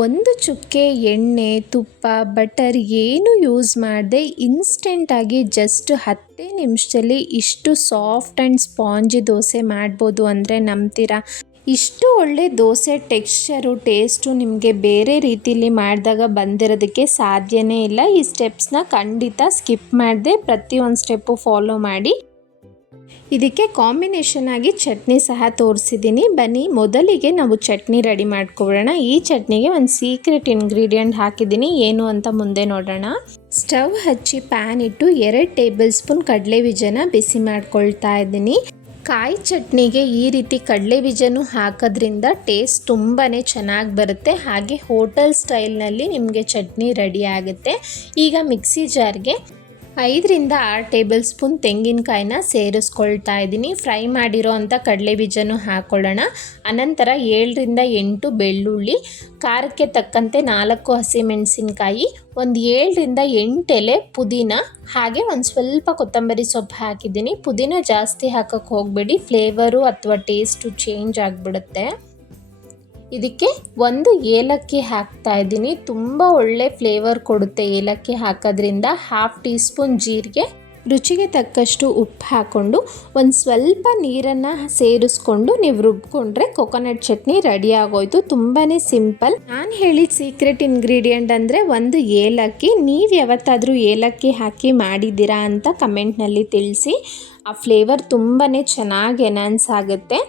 ಒಂದು ಚುಕ್ಕೆ ಎಣ್ಣೆ, ತುಪ್ಪ, ಬಟರ್ ಏನು ಯೂಸ್ ಮಾಡದೆ ಇನ್ಸ್ಟೆಂಟಾಗಿ ಜಸ್ಟ್ 10 ನಿಮಿಷದಲ್ಲಿ ಇಷ್ಟು ಸಾಫ್ಟ್ ಆ್ಯಂಡ್ ಸ್ಪಾಂಜಿ ದೋಸೆ ಮಾಡ್ಬೋದು ಅಂದರೆ ನಂಬ್ತೀರಾ? ಇಷ್ಟು ಒಳ್ಳೆ ದೋಸೆ ಟೆಕ್ಸ್ಚರು, ಟೇಸ್ಟು ನಿಮಗೆ ಬೇರೆ ರೀತಿಯಲ್ಲಿ ಮಾಡಿದಾಗ ಬಂದಿರೋದಕ್ಕೆ ಸಾಧ್ಯನೇ ಇಲ್ಲ. ಈ ಸ್ಟೆಪ್ಸ್ನ ಖಂಡಿತ ಸ್ಕಿಪ್ ಮಾಡದೆ ಪ್ರತಿಯೊಂದು ಸ್ಟೆಪ್ಪು ಫಾಲೋ ಮಾಡಿ. ಇದಕ್ಕೆ ಕಾಂಬಿನೇಷನ್ ಆಗಿ ಚಟ್ನಿ ಸಹ ತೋರಿಸಿದ್ದೀನಿ. ಬನ್ನಿ ಮೊದಲಿಗೆ ನಾವು ಚಟ್ನಿ ರೆಡಿ ಮಾಡ್ಕೊಳ್ಳೋಣ. ಈ ಚಟ್ನಿಗೆ ಒಂದು ಸೀಕ್ರೆಟ್ ಇಂಗ್ರೀಡಿಯೆಂಟ್ ಹಾಕಿದ್ದೀನಿ, ಏನು ಅಂತ ಮುಂದೆ ನೋಡೋಣ. ಸ್ಟವ್ ಹಚ್ಚಿ ಪ್ಯಾನ್ ಇಟ್ಟು 2 ಟೇಬಲ್ ಸ್ಪೂನ್ ಕಡಲೆ ಬೀಜನ ಬಿಸಿ ಮಾಡ್ಕೊಳ್ತಾ ಇದ್ದೀನಿ. ಕಾಯಿ ಚಟ್ನಿಗೆ ಈ ರೀತಿ ಕಡಲೆ ಬೀಜನೂ ಹಾಕೋದ್ರಿಂದ ಟೇಸ್ಟ್ ತುಂಬಾ ಚೆನ್ನಾಗಿ ಬರುತ್ತೆ. ಹಾಗೆ ಹೋಟೆಲ್ ಸ್ಟೈಲ್ನಲ್ಲಿ ನಿಮಗೆ ಚಟ್ನಿ ರೆಡಿ ಆಗುತ್ತೆ. ಈಗ ಮಿಕ್ಸಿ ಜಾರ್ಗೆ 5 ರಿಂದ 6 ಟೇಬಲ್ ಸ್ಪೂನ್ ತೆಂಗಿನಕಾಯಿನ ಸೇರಿಸ್ಕೊಳ್ತಾ ಇದ್ದೀನಿ. ಫ್ರೈ ಮಾಡಿರೋ ಅಂಥ ಕಡಲೆ ಬೀಜನೂ ಹಾಕ್ಕೊಳ್ಳೋಣ. ಅನಂತರ 7 ರಿಂದ 8 ಬೆಳ್ಳುಳ್ಳಿ, ಖಾರಕ್ಕೆ ತಕ್ಕಂತೆ 4 ಹಸಿಮೆಣಸಿನ್ಕಾಯಿ, ಒಂದು 7 ರಿಂದ 8 ಎಲೆ ಪುದೀನ, ಹಾಗೆ ಒಂದು ಸ್ವಲ್ಪ ಕೊತ್ತಂಬರಿ ಸೊಪ್ಪು ಹಾಕಿದ್ದೀನಿ. ಪುದೀನ ಜಾಸ್ತಿ ಹಾಕೋಕ್ಕೆ ಹೋಗಬೇಡಿ, ಫ್ಲೇವರು ಅಥವಾ ಟೇಸ್ಟು ಚೇಂಜ್ ಆಗಿಬಿಡುತ್ತೆ. ಇದಕ್ಕೆ 1 ಏಲಕ್ಕಿ ಹಾಕ್ತಾ ಇದ್ದೀನಿ. ತುಂಬ ಒಳ್ಳೆ ಫ್ಲೇವರ್ ಕೊಡುತ್ತೆ ಏಲಕ್ಕಿ ಹಾಕೋದ್ರಿಂದ. 1/2 ಟೀ ಸ್ಪೂನ್ ಜೀರಿಗೆ, ರುಚಿಗೆ ತಕ್ಕಷ್ಟು ಉಪ್ಪು ಹಾಕ್ಕೊಂಡು ಒಂದು ಸ್ವಲ್ಪ ನೀರನ್ನು ಸೇರಿಸ್ಕೊಂಡು ನೀವು ರುಬ್ಕೊಂಡ್ರೆ ಕೊಕೊನಟ್ ಚಟ್ನಿ ರೆಡಿ ಆಗೋಯ್ತು. ತುಂಬಾ ಸಿಂಪಲ್. ನಾನು ಹೇಳಿದ ಸೀಕ್ರೆಟ್ ಇಂಗ್ರೀಡಿಯೆಂಟ್ ಅಂದರೆ 1 ಏಲಕ್ಕಿ. ನೀವು ಯಾವತ್ತಾದರೂ ಏಲಕ್ಕಿ ಹಾಕಿ ಮಾಡಿದ್ದೀರಾ ಅಂತ ಕಮೆಂಟ್ನಲ್ಲಿ ತಿಳಿಸಿ. ಆ ಫ್ಲೇವರ್ ತುಂಬಾ ಚೆನ್ನಾಗಿ ಎನ್ಹಾನ್ಸ್ ಆಗುತ್ತೆ.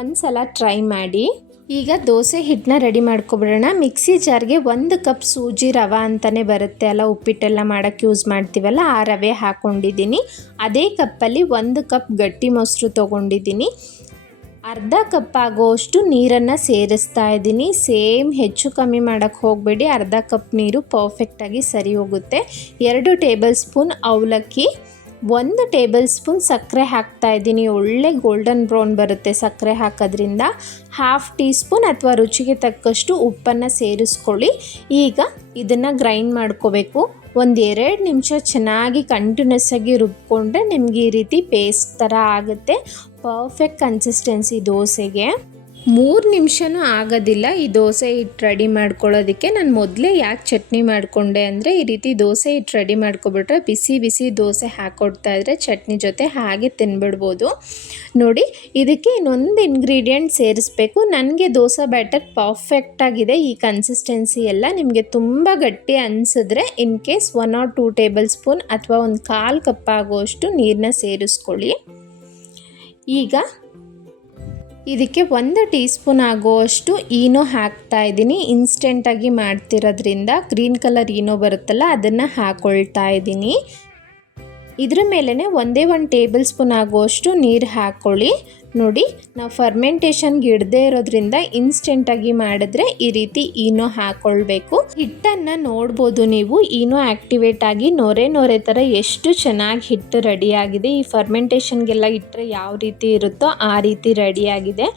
ಒಂದು ಸಲ ಟ್ರೈ ಮಾಡಿ. ಈಗ ದೋಸೆ ಹಿಟ್ಟನ್ನ ರೆಡಿ ಮಾಡ್ಕೊಬಿಡೋಣ. ಮಿಕ್ಸಿ ಜಾರ್ಗೆ 1 ಕಪ್ ಸೂಜಿ ರವೆ ಅಂತಲೇ ಬರುತ್ತೆ ಅಲ್ಲ, ಉಪ್ಪಿಟ್ಟೆಲ್ಲ ಮಾಡೋಕ್ಕೆ ಯೂಸ್ ಮಾಡ್ತೀವಲ್ಲ, ಆ ರವೆ ಹಾಕ್ಕೊಂಡಿದ್ದೀನಿ. ಅದೇ ಕಪ್ಪಲ್ಲಿ 1 ಕಪ್ ಗಟ್ಟಿ ಮೊಸರು ತೊಗೊಂಡಿದ್ದೀನಿ. ಅರ್ಧ ಕಪ್ ಆಗೋಷ್ಟು ನೀರನ್ನು ಸೇರಿಸ್ತಾ ಇದ್ದೀನಿ. ಸೇಮ್ ಹೆಚ್ಚು ಕಮ್ಮಿ ಮಾಡೋಕ್ಕೆ ಹೋಗಬೇಡಿ, ಅರ್ಧ ಕಪ್ ನೀರು ಪರ್ಫೆಕ್ಟಾಗಿ ಸರಿ ಹೋಗುತ್ತೆ. 2 ಟೇಬಲ್ ಸ್ಪೂನ್ ಅವಲಕ್ಕಿ, 1 ಟೇಬಲ್ ಸ್ಪೂನ್ ಸಕ್ಕರೆ ಹಾಕ್ತಾ ಇದ್ದೀನಿ. ಒಳ್ಳೆ ಗೋಲ್ಡನ್ ಬ್ರೌನ್ ಬರುತ್ತೆ ಸಕ್ಕರೆ ಹಾಕೋದ್ರಿಂದ. 1/2 ಟೀ ಸ್ಪೂನ್ ಅಥವಾ ರುಚಿಗೆ ತಕ್ಕಷ್ಟು ಉಪ್ಪನ್ನು ಸೇರಿಸ್ಕೊಳ್ಳಿ. ಈಗ ಇದನ್ನು ಗ್ರೈಂಡ್ ಮಾಡ್ಕೋಬೇಕು. 1-2 ನಿಮಿಷ ಚೆನ್ನಾಗಿ ಕಂಟಿನ್ಯೂಸ್ ಆಗಿ ರುಬ್ಕೊಂಡ್ರೆ ನಿಮಗೆ ಈ ರೀತಿ ಪೇಸ್ಟ್ ಥರ ಆಗುತ್ತೆ. ಪರ್ಫೆಕ್ಟ್ ಕನ್ಸಿಸ್ಟೆನ್ಸಿ ದೋಸೆಗೆ. 3 ನಿಮಿಷನೂ ಆಗೋದಿಲ್ಲ ಈ ದೋಸೆ ಹಿಟ್ಟು ರೆಡಿ ಮಾಡ್ಕೊಳ್ಳೋದಕ್ಕೆ. ನಾನು ಮೊದಲೇ ಯಾಕೆ ಚಟ್ನಿ ಮಾಡಿಕೊಂಡೆ ಅಂದರೆ, ಈ ರೀತಿ ದೋಸೆ ಹಿಟ್ಟು ರೆಡಿ ಮಾಡ್ಕೊಬಿಟ್ರೆ ಬಿಸಿ ಬಿಸಿ ದೋಸೆ ಹಾಕ್ಕೊಡ್ತಾ ಇದ್ರೆ ಚಟ್ನಿ ಜೊತೆ ಹಾಗೆ ತಿನ್ಬಿಡ್ಬೋದು. ನೋಡಿ, ಇದಕ್ಕೆ ಇನ್ನೊಂದು ಇಂಗ್ರೀಡಿಯೆಂಟ್ ಸೇರಿಸ್ಬೇಕು. ನನಗೆ ದೋಸೆ ಬ್ಯಾಟರ್ ಪರ್ಫೆಕ್ಟಾಗಿದೆ ಈ ಕನ್ಸಿಸ್ಟೆನ್ಸಿ ಎಲ್ಲ. ನಿಮಗೆ ತುಂಬ ಗಟ್ಟಿ ಅನಿಸಿದ್ರೆ in case 1 or 2 table spoon ಅಥವಾ ಒಂದು 1/4 ಕಪ್ ಆಗುವಷ್ಟು ನೀರನ್ನ ಸೇರಿಸ್ಕೊಳ್ಳಿ. ಈಗ ಇದಕ್ಕೆ 1 ಟೀ ಸ್ಪೂನ್ ಆಗೋಷ್ಟು ಈನೋ ಹಾಕ್ತಾ ಇದ್ದೀನಿ. ಇನ್ಸ್ಟೆಂಟಾಗಿ ಮಾಡ್ತಿರೋದ್ರಿಂದ ಗ್ರೀನ್ ಕಲರ್ ಈನೋ ಬರುತ್ತಲ್ಲ, ಅದನ್ನು ಹಾಕ್ಕೊಳ್ತಾ ಇದ್ದೀನಿ. ಇದ್ರ ಮೇಲೇ 1 ಟೇಬಲ್ ಸ್ಪೂನ್ ಆಗುವಷ್ಟು ನೀರು ಹಾಕ್ಕೊಳ್ಳಿ. ನೋಡಿ, ನಾವು ಫರ್ಮೆಂಟೇಷನ್ಗೆ ಇಡದೇ ಇರೋದ್ರಿಂದ ಇನ್ಸ್ಟೆಂಟಾಗಿ ಮಾಡಿದ್ರೆ ಈ ರೀತಿ ಈನೋ ಹಾಕ್ಕೊಳ್ಬೇಕು. ಹಿಟ್ಟನ್ನು ನೋಡ್ಬೋದು ನೀವು, ಈನೋ ಆ್ಯಕ್ಟಿವೇಟ್ ಆಗಿ ನೊರೆ ಥರ ಎಷ್ಟು ಚೆನ್ನಾಗಿ ಹಿಟ್ಟು ರೆಡಿಯಾಗಿದೆ. ಈ ಫರ್ಮೆಂಟೇಷನ್ಗೆಲ್ಲ ಇಟ್ಟರೆ ಯಾವ ರೀತಿ ಇರುತ್ತೋ ಆ ರೀತಿ ರೆಡಿಯಾಗಿದೆ.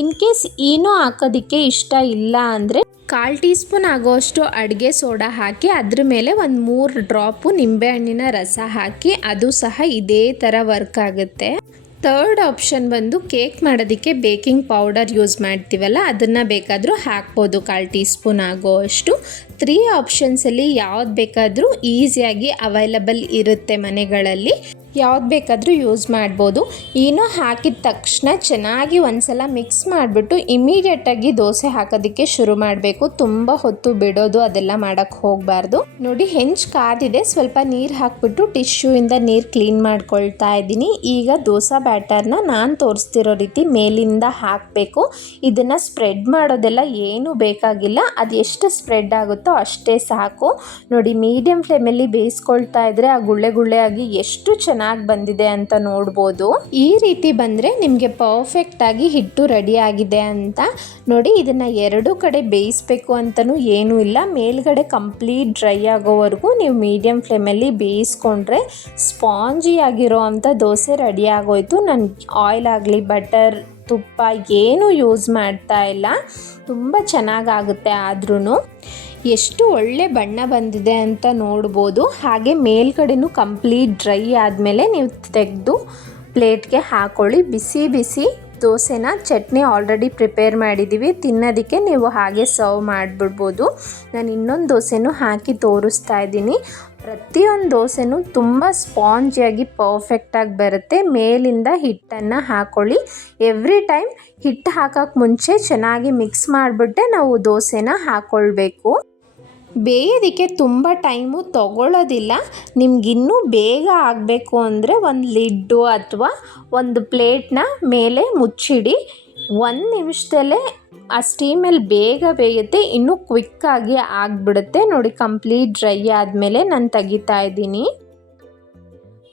ಇನ್ ಕೇಸ್ ಈನೋ ಹಾಕೋದಕ್ಕೆ ಇಷ್ಟ ಇಲ್ಲ ಅಂದರೆ 1/4 ಟೀ ಸ್ಪೂನ್ ಆಗೋಷ್ಟು ಅಡುಗೆ ಸೋಡಾ ಹಾಕಿ ಅದ್ರ ಮೇಲೆ ಒಂದು 3 ಡ್ರಾಪು ನಿಂಬೆಹಣ್ಣಿನ ರಸ ಹಾಕಿ, ಅದು ಸಹ ಇದೇ ಥರ ವರ್ಕ್ ಆಗುತ್ತೆ. 3rd ಆಪ್ಷನ್ ಬಂದು ಕೇಕ್ ಮಾಡೋದಕ್ಕೆ ಬೇಕಿಂಗ್ ಪೌಡರ್ ಯೂಸ್ ಮಾಡ್ತೀವಲ್ಲ, ಅದನ್ನು ಬೇಕಾದರೂ ಹಾಕ್ಬೋದು 1/4 ಟೀ ಸ್ಪೂನ್ ಆಗೋಷ್ಟು. 3 ಆಪ್ಷನ್ಸಲ್ಲಿ ಯಾವ್ದು ಬೇಕಾದರೂ ಈಸಿಯಾಗಿ ಅವೈಲಬಲ್ ಇರುತ್ತೆ ಮನೆಗಳಲ್ಲಿ, ಯಾವ್ದು ಬೇಕಾದರೂ ಯೂಸ್ ಮಾಡ್ಬೋದು. ಏನೋ ಹಾಕಿದ ತಕ್ಷಣ ಚೆನ್ನಾಗಿ ಒಂದ್ಸಲ ಮಿಕ್ಸ್ ಮಾಡಿಬಿಟ್ಟು ಇಮಿಡಿಯೇಟಾಗಿ ದೋಸೆ ಹಾಕೋದಕ್ಕೆ ಶುರು ಮಾಡಬೇಕು. ತುಂಬ ಹೊತ್ತು ಬಿಡೋದು ಅದೆಲ್ಲ ಮಾಡೋಕ್ಕೆ ಹೋಗಬಾರ್ದು. ನೋಡಿ, ಹೆಂಚು ಕಾದಿದೆ. ಸ್ವಲ್ಪ ನೀರು ಹಾಕ್ಬಿಟ್ಟು ಟಿಶ್ಯೂಯಿಂದ ನೀರು ಕ್ಲೀನ್ ಮಾಡ್ಕೊಳ್ತಾ ಇದ್ದೀನಿ. ಈಗ ದೋಸೆ ಬ್ಯಾಟರ್ನ ನಾನು ತೋರಿಸ್ತಿರೋ ರೀತಿ ಮೇಲಿಂದ ಹಾಕಬೇಕು. ಇದನ್ನು ಸ್ಪ್ರೆಡ್ ಮಾಡೋದೆಲ್ಲ ಏನೂ ಬೇಕಾಗಿಲ್ಲ, ಅದು ಎಷ್ಟು ಸ್ಪ್ರೆಡ್ ಆಗುತ್ತೋ ಅಷ್ಟೇ ಸಾಕು. ನೋಡಿ, ಮೀಡಿಯಮ್ ಫ್ಲೇಮಲ್ಲಿ ಬೇಯಿಸ್ಕೊಳ್ತಾ ಇದ್ರೆ ಆ ಗುಳ್ಳೆ ಆಗಿ ಎಷ್ಟು ಚೆನ್ನಾಗಿ ಬಂದಿದೆ ಅಂತ ನೋಡ್ಬೋದು. ಈ ರೀತಿ ಬಂದರೆ ನಿಮಗೆ ಪರ್ಫೆಕ್ಟ್ ಆಗಿ ಹಿಟ್ಟು ರೆಡಿ ಆಗಿದೆ ಅಂತ. ನೋಡಿ, ಇದನ್ನು 2 ಕಡೆ ಬೇಯಿಸ್ಬೇಕು ಅಂತಲೂ ಏನೂ ಇಲ್ಲ. ಮೇಲ್ಗಡೆ ಕಂಪ್ಲೀಟ್ ಡ್ರೈ ಆಗೋವರೆಗೂ ನೀವು ಮೀಡಿಯಮ್ ಫ್ಲೇಮಲ್ಲಿ ಬೇಯಿಸ್ಕೊಂಡ್ರೆ ಸ್ಪಾಂಜಿ ಆಗಿರೋ ಅಂಥ ದೋಸೆ ರೆಡಿ ಆಗೋಯ್ತು. ನಾನು ಆಯಿಲ್ ಆಗಲಿ ಬಟರ್ ತುಪ್ಪ ಏನೂ ಯೂಸ್ ಮಾಡ್ತಾ ಇಲ್ಲ. ತುಂಬ ಚೆನ್ನಾಗಾಗುತ್ತೆ. ಆದ್ರೂ ಎಷ್ಟು ಒಳ್ಳೆ ಬಣ್ಣ ಬಂದಿದೆ ಅಂತ ನೋಡ್ಬೋದು. ಹಾಗೆ ಮೇಲ್ಗಡೆನೂ ಕಂಪ್ಲೀಟ್ ಡ್ರೈ ಆದಮೇಲೆ ನೀವು ತೆಗೆದು ಪ್ಲೇಟ್ಗೆ ಹಾಕ್ಕೊಳ್ಳಿ. ಬಿಸಿ ಬಿಸಿ ದೋಸೆನ ಚಟ್ನಿ ಆಲ್ರೆಡಿ ಪ್ರಿಪೇರ್ ಮಾಡಿದ್ದೀವಿ, ತಿನ್ನೋದಕ್ಕೆ ನೀವು ಹಾಗೆ ಸರ್ವ್ ಮಾಡಿಬಿಡ್ಬೋದು. ನಾನು ಇನ್ನೊಂದು ದೋಸೆನೂ ಹಾಕಿ ತೋರಿಸ್ತಾ ಇದ್ದೀನಿ. ಪ್ರತಿಯೊಂದು ದೋಸೆನೂ ತುಂಬ ಸ್ಪಾಂಜಿಯಾಗಿ ಪರ್ಫೆಕ್ಟಾಗಿ ಬರುತ್ತೆ. ಮೇಲಿಂದ ಹಿಟ್ಟನ್ನು ಹಾಕ್ಕೊಳ್ಳಿ. ಎವ್ರಿ ಟೈಮ್ ಹಿಟ್ಟು ಹಾಕೋಕ್ಕೆ ಮುಂಚೆ ಚೆನ್ನಾಗಿ ಮಿಕ್ಸ್ ಮಾಡಿಬಿಟ್ಟೆ ನಾವು ದೋಸೆನ ಹಾಕ್ಕೊಳ್ಬೇಕು. ಬೇಯೋದಕ್ಕೆ ತುಂಬ ಟೈಮು ತಗೊಳ್ಳೋದಿಲ್ಲ. ನಿಮಗಿನ್ನೂ ಬೇಗ ಆಗಬೇಕು ಅಂದರೆ ಒಂದು ಲಿಡ್ಡು ಅಥವಾ ಒಂದು ಪ್ಲೇಟ್ನ ಮೇಲೆ ಮುಚ್ಚಿಡಿ. 1 ನಿಮಿಷದಲ್ಲೇ ಆ ಸ್ಟೀಮಲ್ಲಿ ಬೇಗ ಬೇಯುತ್ತೆ, ಇನ್ನೂ ಕ್ವಿಕ್ಕಾಗಿ ಆಗಿಬಿಡುತ್ತೆ. ನೋಡಿ, ಕಂಪ್ಲೀಟ್ ಡ್ರೈ ಆದಮೇಲೆ ನಾನು ತೆಗಿತಾ ಇದ್ದೀನಿ.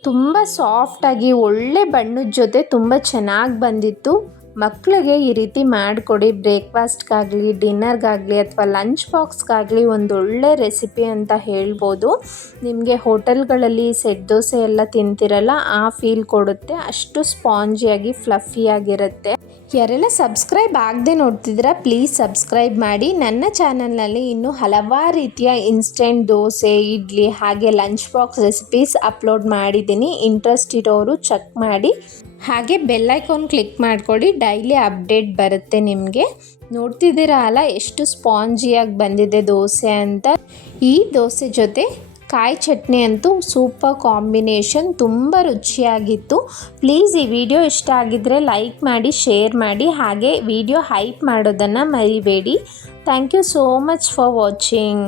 ತುಂಬ ಸಾಫ್ಟಾಗಿ ಒಳ್ಳೆ ಬಣ್ಣದ ಜೊತೆ ತುಂಬ ಚೆನ್ನಾಗಿ ಬಂದಿತ್ತು. ಮಕ್ಕಳಿಗೆ ಈ ರೀತಿ ಮಾಡಿಕೊಡಿ. ಬ್ರೇಕ್ಫಾಸ್ಟ್ಗಾಗಲಿ, ಡಿನ್ನರ್ಗಾಗಲಿ ಅಥವಾ ಲಂಚ್ ಬಾಕ್ಸ್ಗಾಗಲಿ ಒಂದೊಳ್ಳೆ ರೆಸಿಪಿ ಅಂತ ಹೇಳ್ಬೋದು. ನಿಮಗೆ ಹೋಟೆಲ್ಗಳಲ್ಲಿ ಸೆಟ್ ದೋಸೆ ಎಲ್ಲ ತಿಂತಿರಲ್ಲ, ಆ ಫೀಲ್ ಕೊಡುತ್ತೆ. ಅಷ್ಟು ಸ್ಪಾಂಜಿಯಾಗಿ ಫ್ಲಫಿಯಾಗಿರುತ್ತೆ. ಯಾರೆಲ್ಲ ಸಬ್ಸ್ಕ್ರೈಬ್ ಆಗದೆ ನೋಡ್ತಿದ್ದೀರಾ, ಪ್ಲೀಸ್ ಸಬ್ಸ್ಕ್ರೈಬ್ ಮಾಡಿ. ನನ್ನ ಚಾನಲ್ನಲ್ಲಿ ಇನ್ನೂ ಹಲವಾರು ರೀತಿಯ ಇನ್ಸ್ಟೆಂಟ್ ದೋಸೆ, ಇಡ್ಲಿ ಹಾಗೆ ಲಂಚ್ ಬಾಕ್ಸ್ ರೆಸಿಪೀಸ್ ಅಪ್ಲೋಡ್ ಮಾಡಿದ್ದೀನಿ. ಇಂಟ್ರೆಸ್ಟ್ ಇರೋರು ಚೆಕ್ ಮಾಡಿ. ಹಾಗೆ ಬೆಲ್ ಐಕಾನ್ ಕ್ಲಿಕ್ ಮಾಡಿಕೊಡಿ, ಡೈಲಿ ಅಪ್ಡೇಟ್ ಬರುತ್ತೆ ನಿಮಗೆ. ನೋಡ್ತಿದ್ದೀರಾ ಅಲ್ಲ ಎಷ್ಟು ಸ್ಪಾಂಜಿಯಾಗಿ ಬಂದಿದೆ ದೋಸೆ ಅಂತ. ಈ ದೋಸೆ ಜೊತೆ ಕಾಯಿ ಚಟ್ನಿ ಅಂತೂ ಸೂಪರ್ ಕಾಂಬಿನೇಷನ್, ತುಂಬ ರುಚಿಯಾಗಿತ್ತು. ಪ್ಲೀಸ್ ಈ ವಿಡಿಯೋ ಇಷ್ಟ ಆಗಿದ್ದರೆ ಲೈಕ್ ಮಾಡಿ, ಶೇರ್ ಮಾಡಿ, ಹಾಗೆ ವಿಡಿಯೋ ಹೈಪ್ ಮಾಡೋದನ್ನು ಮರಿಬೇಡಿ. Thank you so much for watching.